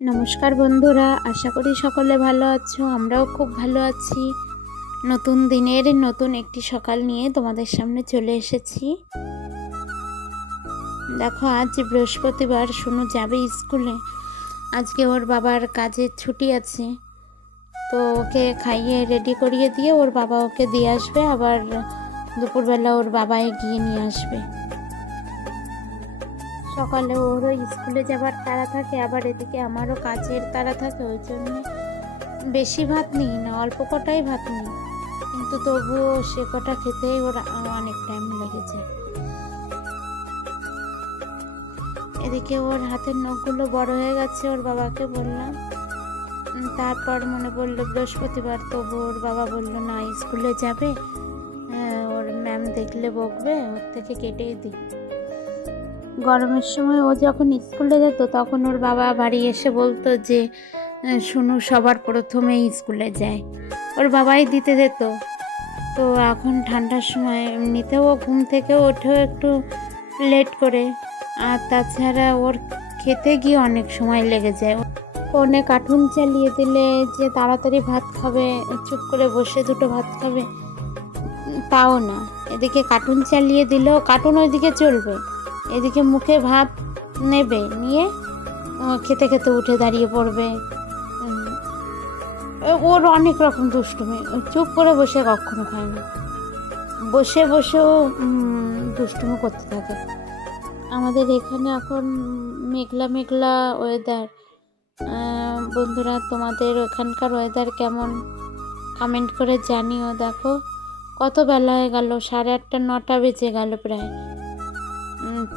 নমস্কার বন্ধুরা, আশা করি সকলে ভালো আছো। আমরাও খুব ভালো আছি। নতুন দিনের নতুন একটি সকাল নিয়ে তোমাদের সামনে চলে এসেছি। দেখো, আজ বৃহস্পতিবার, শুনু যাবে স্কুলে। আজকে ওর বাবার কাজের ছুটি আছে, তো ওকে খাইয়ে রেডি করিয়ে দিয়ে ওর বাবা ওকে দিয়ে আসবে। আবার দুপুরবেলা ওর বাবাই গিয়ে নিয়ে আসবে। সকালে ওরও স্কুলে যাবার তাড়া থাকে, আবার এদিকে আমারও কাজের তাড়া থাকে। ওই জন্য বেশি ভাত নিই না, অল্প কটাই ভাত নিই, কিন্তু তবুও সে কটা খেতেই ওর অনেক টাইম লেগে যায়। এদিকে ওর হাতের নখগুলো বড় হয়ে গেছে, ওর বাবাকে বললাম। তারপর মনে পড়লো বৃহস্পতিবার, তবু ওর বাবা বললো না, স্কুলে যাবে, ওর ম্যাম দেখলে বকবে, ওর থেকে কেটেই দিই। গরমের সময় ও যখন স্কুলে যেত তখন ওর বাবা বাড়ি এসে বলতো যে শুনু সবার প্রথমেই স্কুলে যায়, ওর বাবাই দিতে যেত। তো এখন ঠান্ডার সময় এমনিতেও ঘুম থেকে ওঠেও একটু লেট করে, আর তাছাড়া ওর খেতে গিয়ে অনেক সময় লেগে যায়। ফোনে কার্টুন চালিয়ে দিলে যে তাড়াতাড়ি ভাত খাবে, চুপ করে বসে দুটো ভাত খাবে, তাও না। এদিকে কার্টুন চালিয়ে দিলেও কার্টুন ওইদিকে চলবে, এদিকে মুখে ভাত নেবে, নিয়ে খেতে খেতে উঠে দাঁড়িয়ে পড়বে। ওর অনেক রকম দুষ্টুমি, চুপ করে বসে কখনো খায় না, বসে বসেও দুষ্টুমি করতে থাকে। আমাদের এখানে এখন মেঘলা মেঘলা ওয়েদার। বন্ধুরা, তোমাদের ওখানকার ওয়েদার কেমন কমেন্ট করে জানিও। দেখো কত বেলা হয়ে গেল, 8:30 9টা বেজে গেল প্রায়।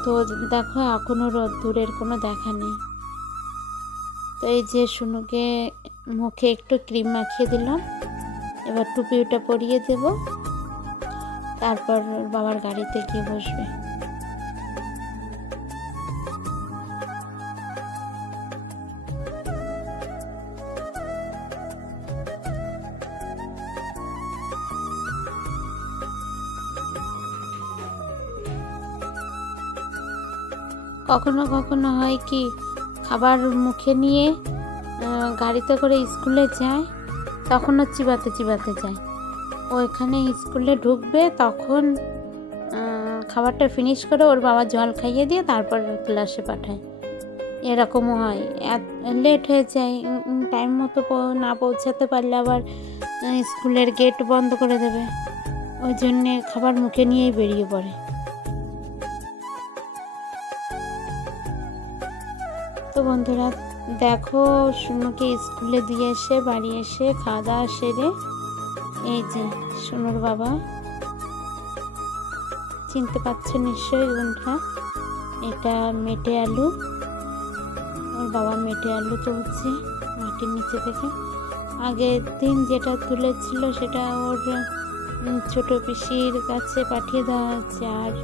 তো দেখো এখনও রোদ্দুরের কোনো দেখা নেই। তো এই যে শুনুকে মুখে একটু ক্রিম মাখিয়ে দিলাম, এবার টুপিটা পরিয়ে দেব, তারপর বাবার গাড়িতে গিয়ে বসবে। কখনো কখনো হয় কি, খাবার মুখে নিয়ে গাড়িতে করে স্কুলে যায়, তখনও চিবাতে চিবাতে যায়। ওইখানে স্কুলে ঢুকবে, তখন খাবারটা ফিনিশ করে ওর বাবা জল খাইয়ে দিয়ে তারপর ক্লাসে পাঠায়। এরকমও হয়, লেট হয়ে যায়, টাইম মতো না পৌঁছাতে পারলে আবার স্কুলের গেট বন্ধ করে দেবে। ওই জন্যে খাবার মুখে নিয়েই বেরিয়ে পড়ে। তো বন্ধুরা দেখো, শুনুকে স্কুলে দিয়ে এসে বাড়ি এসে খাওয়া দাওয়া সেরে, এই যে শুনুর বাবা, চিনতে পারছো নিশ্চয়ই বন্ধুরা, এটা মেটে আলু। ওর বাবা মেটে আলু তুলছে মাটির নিচে থেকে। আগের দিন যেটা তুলেছিল সেটা ওর ছোট পিসির কাছে পাঠিয়ে দেওয়া হয়েছে, আর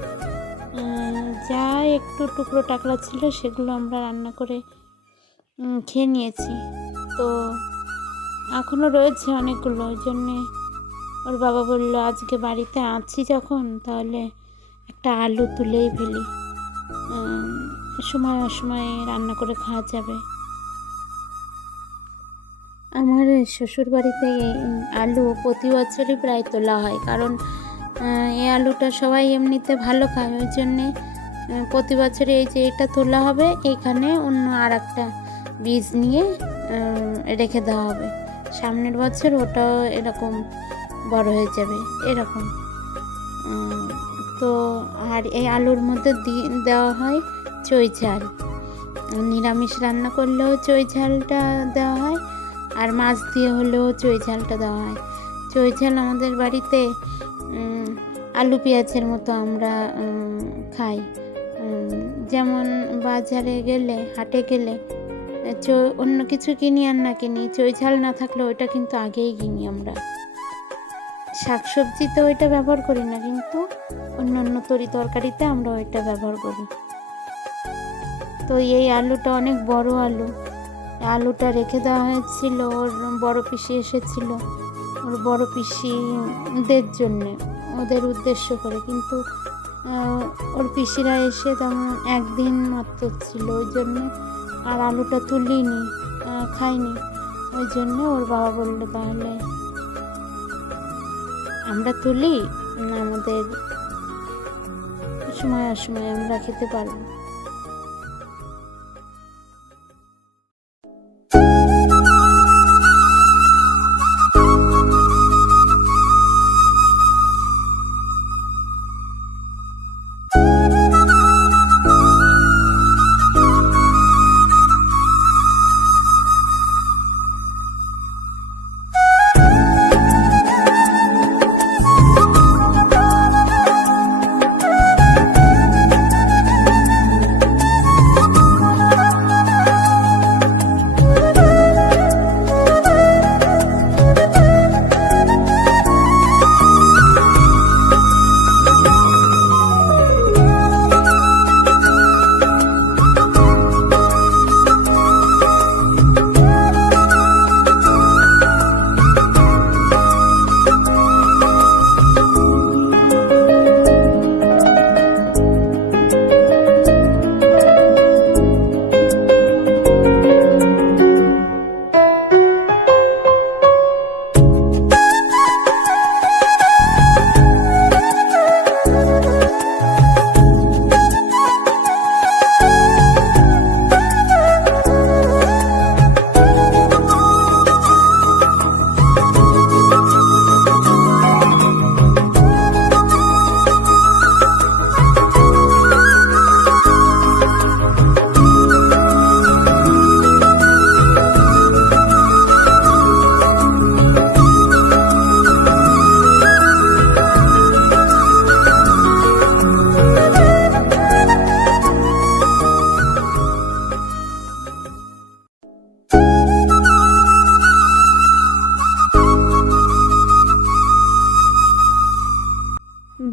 যা একটু টুকরো টাকরা ছিল সেগুলো আমরা রান্না করে খেয়ে নিয়েছি। তো এখনও রয়েছে অনেকগুলো, ওই জন্যে ওর বাবা বললো আজকে বাড়িতে আছি যখন, তাহলে একটা আলু তুলেই ফেলি, সময় অসময়ে রান্না করে খাওয়া যাবে। আমার শ্বশুর বাড়িতে আলু প্রতি বছরই প্রায় তোলা হয়, কারণ এই আলুটা সবাই এমনিতে ভালো খায়। ওই জন্যে প্রতি বছরে এই যে এটা তোলা হবে, এখানে অন্য আর একটা বীজ নিয়ে রেখে দেওয়া হবে, সামনের বছর ওটাও এরকম বড় হয়ে যাবে এরকম। তো আর এই আলুর মধ্যে দেওয়া হয় চই ঝাল, নিরামিষ রান্না করলেও চই ঝালটা দেওয়া হয়, আর মাছ দিয়ে হলেও চই ঝালটা দেওয়া হয়। চই ঝাল আমাদের বাড়িতে আলু পেঁয়াজের মতো আমরা খাই। যেমন বাজারে গেলে, হাটে গেলে অন্য কিছু কিনি আর না কিনি, চই ঝাল না থাকলে ওইটা কিন্তু আগেই কিনি আমরা। শাকসবজিতে ওইটা ব্যবহার করি না, কিন্তু অন্য অন্য তরকারিতে আমরা ওইটা ব্যবহার করি। তো এই আলুটা অনেক বড় আলু, আলুটা রেখে দেওয়া হয়েছিল, ওর বড় পিসি এসেছিল, ওর বড় পিসিদের জন্যে, ওদের উদ্দেশ্য করে, কিন্তু ওর পিসিরা এসে তেমন একদিন মাত্র ছিল, ওই জন্য আর আলুটা তুলিনি। খাইনি। ওই জন্য ওর বাবা বললো তাহলে আমরা তুলি, আমাদের সময় অসময়ে আমরা খেতে পারবো।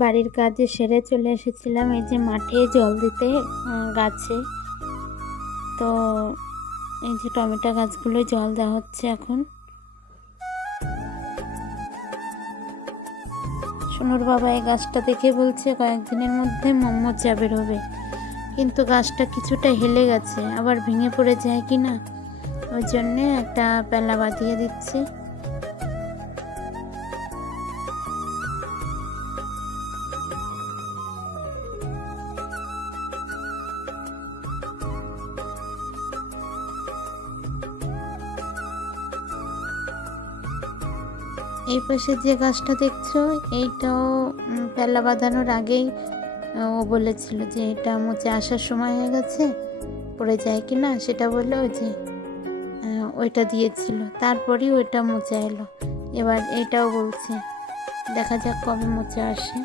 বাড়ির কাজে সেরে চলে এসেছিলাম এই যে মাঠে জল দিতে গাছে। তো এই যে টমেটো গাছগুলো জল দেওয়া হচ্ছে এখন। সোনুর বাবা এই গাছটা দেখে বলছে কয়েকদিনের মধ্যে মোচা বেরোবে, কিন্তু গাছটা কিছুটা হেলে গেছে, আবার ভেঙে পড়ে যায় কি না, ওই জন্যে একটা প্যালা বাঁধিয়ে দিচ্ছে। এই পাশে যে গাছটা দেখছো এইটাও প্যালা বাঁধানোর আগেই ও বলেছিল যে এটা মুচে আসার সময় হয়ে গেছে, পড়ে যায় কি না সেটা বলে ওই যে ওইটা দিয়েছিল, তারপরেই ওইটা মুচে এলো। এবার এটাও বলছে, দেখা যাক কবে মুচে আসে।